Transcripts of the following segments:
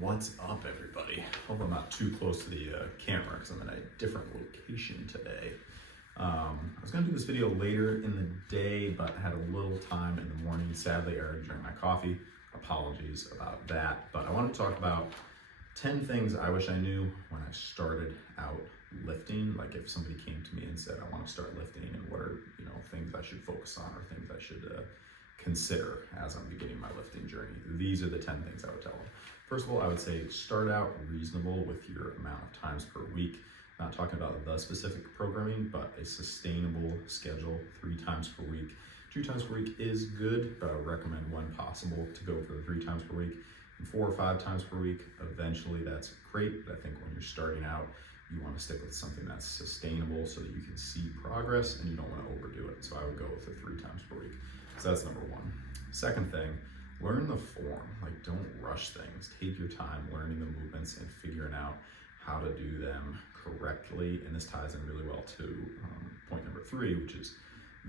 What's up, everybody? Hope I'm not too close to the camera because I'm in a different location today. I was going to do this video later in the day, but I had a little time in the morning. Sadly, I already drank my coffee. Apologies about that. But I want to talk about 10 things I wish I knew when I started out lifting. Like if somebody came to me and said, I want to start lifting, and what are things I should focus on or things I should consider as I'm beginning my lifting journey. These are the 10 things I would tell them. First of all, I would say start out reasonable with your amount of times per week. Not talking about the specific programming, but a sustainable schedule, 3 times per week. 2 times per week is good, but I would recommend when possible to go for the 3 times per week. And 4 or 5 times per week, eventually that's great, but I think when you're starting out, you want to stick with something that's sustainable so that you can see progress and you don't want to overdo it. So I would go with the 3 times per week. So that's number one. Second thing, learn the form. Like, don't rush things. Take your time learning the movements and figuring out how to do them correctly. And this ties in really well to point number 3, which is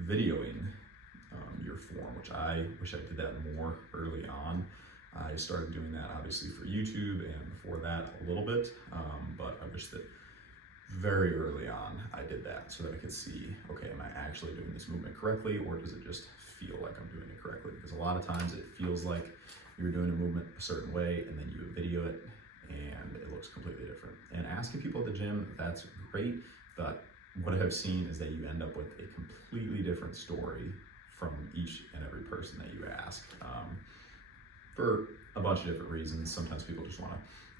videoing your form, which I wish I did that more early on. I started doing that obviously for YouTube and before that a little bit, but I wish that very early on I did that so that I could see, okay, am I actually doing this movement correctly, or does it just feel like I'm doing it correctly? Because a lot of times it feels like you're doing a movement a certain way and then you video it and it looks completely different. And asking people at the gym, that's great, but what I've seen is that you end up with a completely different story from each and every person that you ask, for a bunch of different reasons. Sometimes people just want to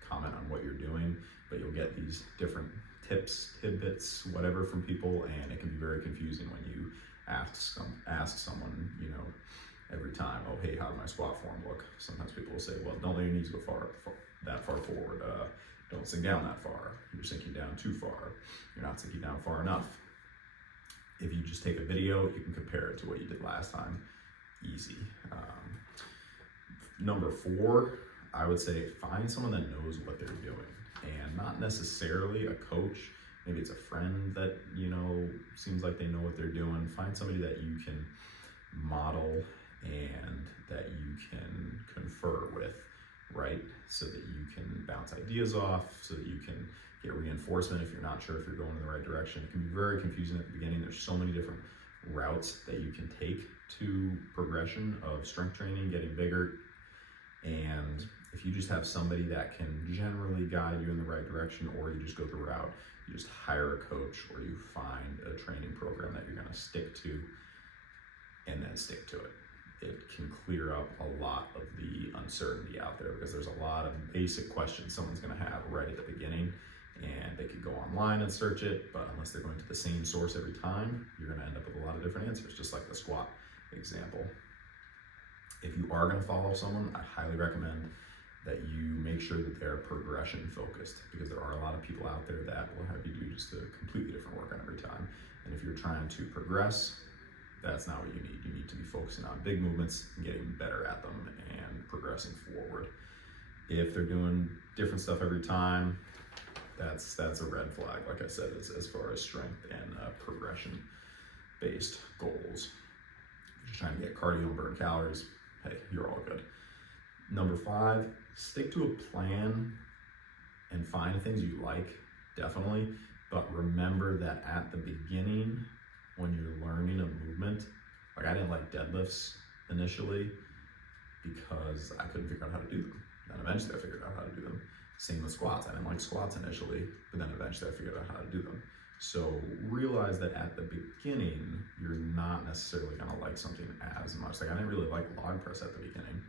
comment on what you're doing, but you'll get these different tips, tidbits, whatever from people, and it can be very confusing when you ask someone, every time, oh, hey, how does my squat form look? Sometimes people will say, well, don't let your knees go that far forward. Don't sink down that far. You're sinking down too far. You're not sinking down far enough. If you just take a video, you can compare it to what you did last time. Easy. Number 4, I would say find someone that knows what they're doing, and not necessarily a coach. Maybe it's a friend that, seems like they know what they're doing. Find somebody that you can model and that you can confer with, right? So that you can bounce ideas off, so that you can get reinforcement if you're not sure if you're going in the right direction. It can be very confusing at the beginning. There's so many different routes that you can take to progression of strength training, getting bigger. And if you just have somebody that can generally guide you in the right direction, or you just go the route, you just hire a coach, or you find a training program that you're going to stick to and then stick to it. It can clear up a lot of the uncertainty out there, because there's a lot of basic questions someone's going to have right at the beginning, and they could go online and search it, but unless they're going to the same source every time, you're going to end up with a lot of different answers, just like the squat example. If you are going to follow someone, I highly recommend that you make sure that they're progression focused, because there are a lot of people out there that will have you do just a completely different workout every time. And if you're trying to progress, that's not what you need. You need to be focusing on big movements and getting better at them and progressing forward. If they're doing different stuff every time, that's a red flag, like I said, as far as strength and progression based goals. If you're trying to get cardio and burn calories, hey, you're all good. Number 5, stick to a plan and find things you like, definitely. But remember that at the beginning, when you're learning a movement, like I didn't like deadlifts initially because I couldn't figure out how to do them. Then eventually I figured out how to do them. Same with squats. I didn't like squats initially, but then eventually I figured out how to do them. So realize that at the beginning, you're not necessarily gonna like something as much. Like I didn't really like log press at the beginning.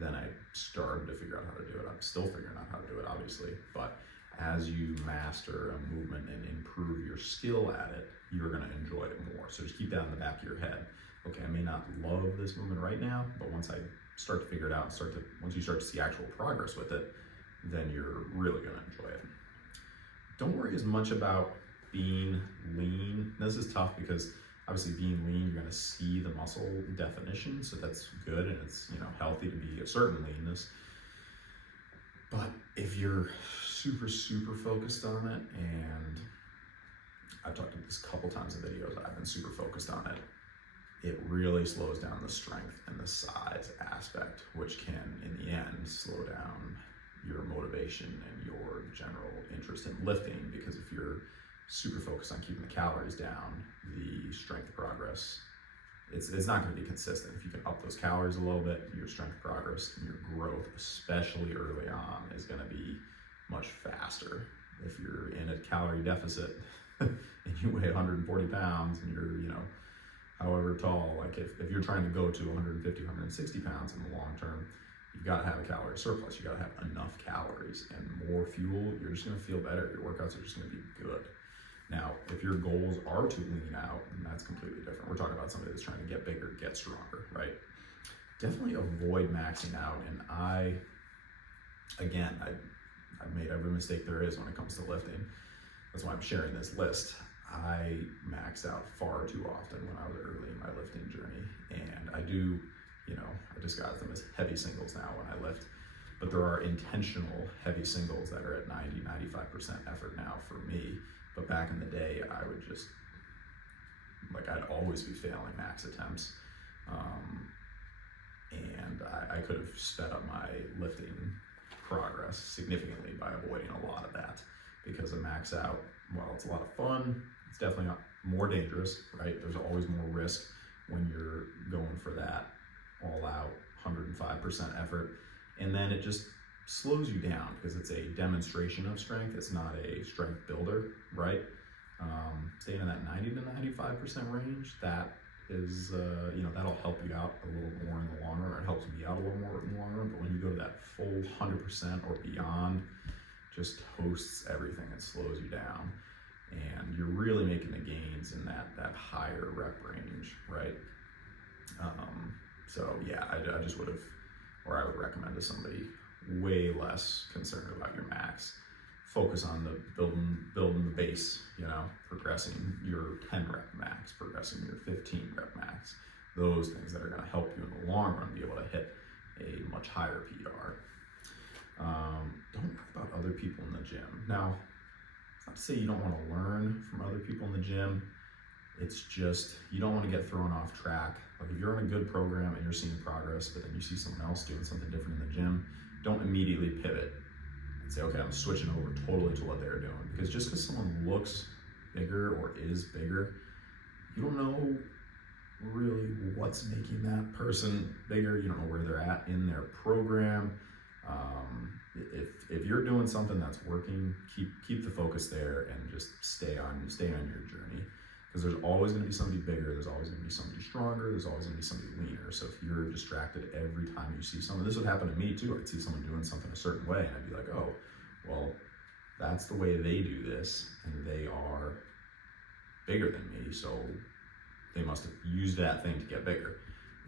Then I started to figure out how to do it. I'm still figuring out how to do it, obviously. But as you master a movement and improve your skill at it, you're gonna enjoy it more. So just keep that in the back of your head. Okay, I may not love this movement right now, but once I start to figure it out, once you start to see actual progress with it, then you're really gonna enjoy it. Don't worry as much about being lean. This is tough because obviously being lean, you're going to see the muscle definition, so that's good, and it's healthy to be a certain leanness. But if you're super focused on it, and I've talked about this a couple times in videos, I've been super focused on it, it really slows down the strength and the size aspect, which can in the end slow down your motivation and your general interest in lifting, because if you're super focused on keeping the calories down, the strength progress, it's not going to be consistent. If you can up those calories a little bit, your strength progress and your growth, especially early on, is going to be much faster. If you're in a calorie deficit and you weigh 140 pounds and you're, however tall, like if you're trying to go to 150, 160 pounds in the long term, you've got to have a calorie surplus. You got to have enough calories and more fuel. You're just going to feel better. Your workouts are just going to be good. Now, if your goals are to lean out, then that's completely different. We're talking about somebody that's trying to get bigger, get stronger, right? Definitely avoid maxing out. And I made every mistake there is when it comes to lifting. That's why I'm sharing this list. I maxed out far too often when I was early in my lifting journey. And I do, I disguise them as heavy singles now when I lift. But there are intentional heavy singles that are at 90, 95% effort now for me. But back in the day, I would just, I'd always be failing max attempts. And I could have sped up my lifting progress significantly by avoiding a lot of that. Because a max out, while it's a lot of fun, it's definitely not more dangerous, right? There's always more risk when you're going for that all out 105% effort. And then it just slows you down because it's a demonstration of strength. It's not a strength builder, right? Staying in that 90 to 95% range, that is, that'll help you out a little more in the long run, or it helps me out a little more in the long run. But when you go to that full 100% or beyond, just toasts everything and slows you down. And you're really making the gains in that higher rep range, right? So yeah, I just would have, or I would recommend to somebody way less concerned about your max. Focus on the building the base, progressing your 10 rep max, progressing your 15 rep max. Those things that are going to help you in the long run be able to hit a much higher PR. Don't worry about other people in the gym. Now, it's not to say you don't want to learn from other people in the gym. It's just, you don't want to get thrown off track. Like if you're in a good program and you're seeing progress, but then you see someone else doing something different in the gym, don't immediately pivot and say, okay, I'm switching over totally to what they're doing. Because just because someone looks bigger or is bigger, you don't know really what's making that person bigger. You don't know where they're at in their program. If you're doing something that's working, keep the focus there and just stay on your journey. Because there's always going to be somebody bigger, there's always going to be somebody stronger, there's always going to be somebody leaner. So if you're distracted every time you see someone, this would happen to me too. I'd see someone doing something a certain way and I'd be like, oh, well, that's the way they do this and they are bigger than me, so they must have used that thing to get bigger.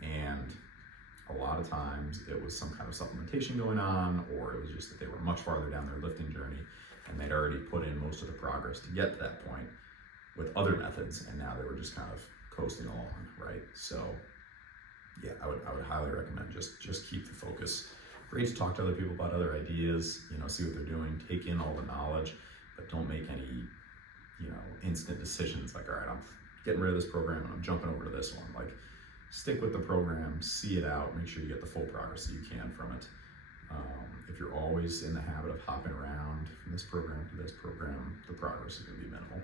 And a lot of times it was some kind of supplementation going on, or it was just that they were much farther down their lifting journey and they'd already put in most of the progress to get to that point with other methods, and now they were just kind of coasting along, right? So yeah, I would highly recommend just keep the focus. Great to talk to other people about other ideas, see what they're doing, take in all the knowledge, but don't make any, instant decisions like, all right, I'm getting rid of this program and I'm jumping over to this one. Like, stick with the program, see it out, make sure you get the full progress that you can from it. If you're always in the habit of hopping around from this program to this program, the progress is going to be minimal.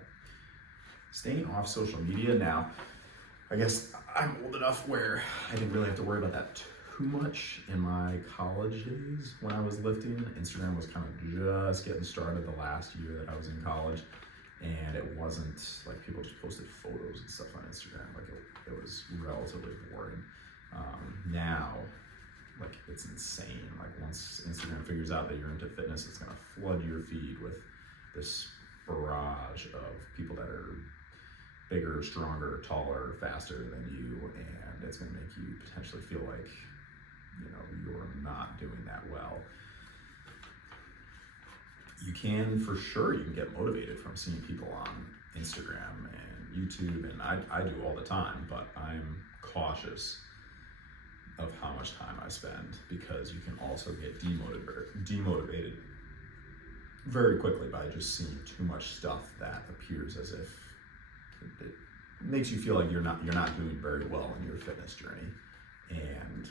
Staying off social media now, I guess I'm old enough where I didn't really have to worry about that too much in my college days when I was lifting. Instagram was kind of just getting started the last year that I was in college, and it wasn't like people just posted photos and stuff on Instagram. Like it was relatively boring. Now, like it's insane. Like once Instagram figures out that you're into fitness, it's gonna flood your feed with this barrage of people that are bigger, stronger, taller, faster than you, and it's going to make you potentially feel like, you're not doing that well. You can, for sure, you can get motivated from seeing people on Instagram and YouTube, and I do all the time, but I'm cautious of how much time I spend, because you can also get demotivated very quickly by just seeing too much stuff that appears as if it makes you feel like you're not doing very well in your fitness journey. And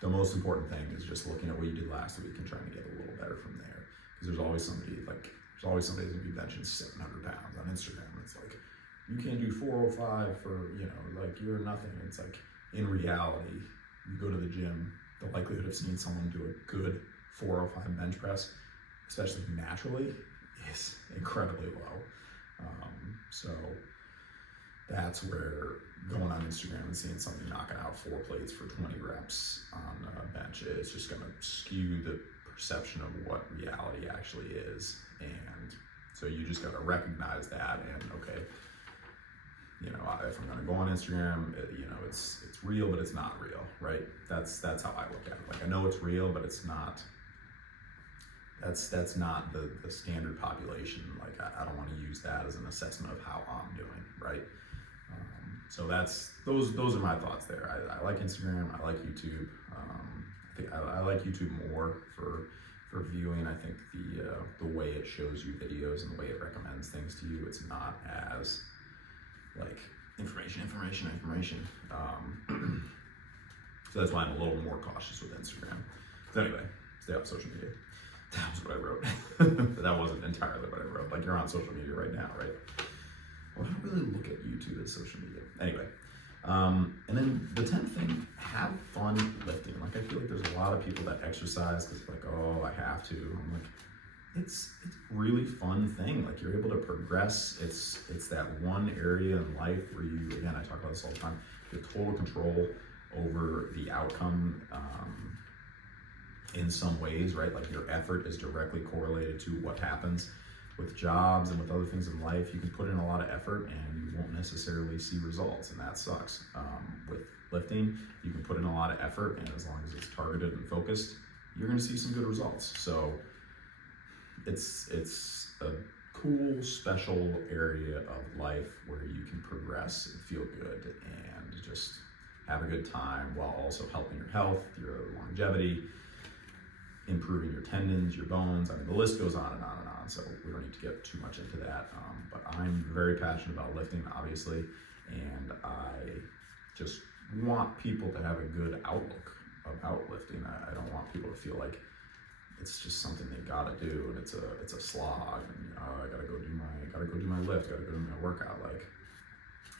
the most important thing is just looking at what you did last week and trying to get a little better from there. Because there's always somebody that's gonna be benching 700 pounds on Instagram. It's like, you can't do 405 for, like, you're nothing. It's like, in reality, you go to the gym, the likelihood of seeing someone do a good 405 bench press, especially naturally, is incredibly low. So that's where going on Instagram and seeing somebody knocking out 4 plates for 20 reps on a bench is just going to skew the perception of what reality actually is. And so you just got to recognize that, and okay, if I'm going to go on Instagram, it's real, but it's not real, right? That's how I look at it. Like, I know it's real, but it's not. That's not the standard population. Like, I don't want to use that as an assessment of how I'm doing, right? So those are my thoughts there. I like Instagram. I like YouTube. I think I like YouTube more for viewing. I think the way it shows you videos and the way it recommends things to you, it's not as like information. So that's why I'm a little more cautious with Instagram. So anyway, stay off social media. That was what I wrote. That wasn't entirely what I wrote. Like, you're on social media right now, right? Well, I don't really look at YouTube as social media. Anyway, and then the 10th thing, have fun lifting. Like, I feel like there's a lot of people that exercise because like, oh, I have to. I'm like, it's a really fun thing. Like, you're able to progress. It's that one area in life where you, again, I talk about this all the time, you have total control over the outcome. In some ways, right? Like, your effort is directly correlated to what happens with jobs and with other things in life. You can put in a lot of effort and you won't necessarily see results, and that sucks. With lifting, you can put in a lot of effort, and as long as it's targeted and focused, you're going to see some good results. So it's a cool, special area of life where you can progress and feel good and just have a good time while also helping your health, your longevity, improving your tendons, your bones. I mean, the list goes on and on and on, so we don't need to get too much into that. But I'm very passionate about lifting, obviously, and I just want people to have a good outlook about lifting. I don't want people to feel like it's just something they gotta do and it's a slog, and I gotta go do my lift, gotta go do my workout. Like,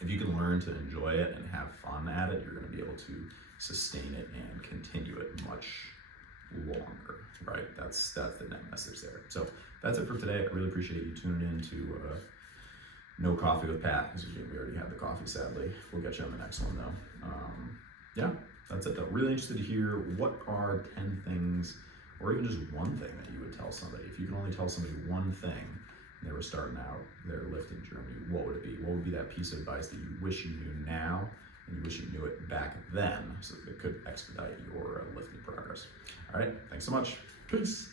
if you can learn to enjoy it and have fun at it, you're gonna be able to sustain it and continue it much longer, right? That's the net message there. So that's it for today. I really appreciate you tuning in to No Coffee with Pat, because we already had the coffee, sadly. We'll get you on the next one, though. Yeah, that's it, though. Really interested to hear, what are 10 things, or even just one thing, that you would tell somebody. If you can only tell somebody one thing and they were starting out their lifting journey, what would it be? What would be that piece of advice that you wish you knew now, and you wish you knew it back then, so that it could expedite your lifting progress? All right, thanks so much. Peace.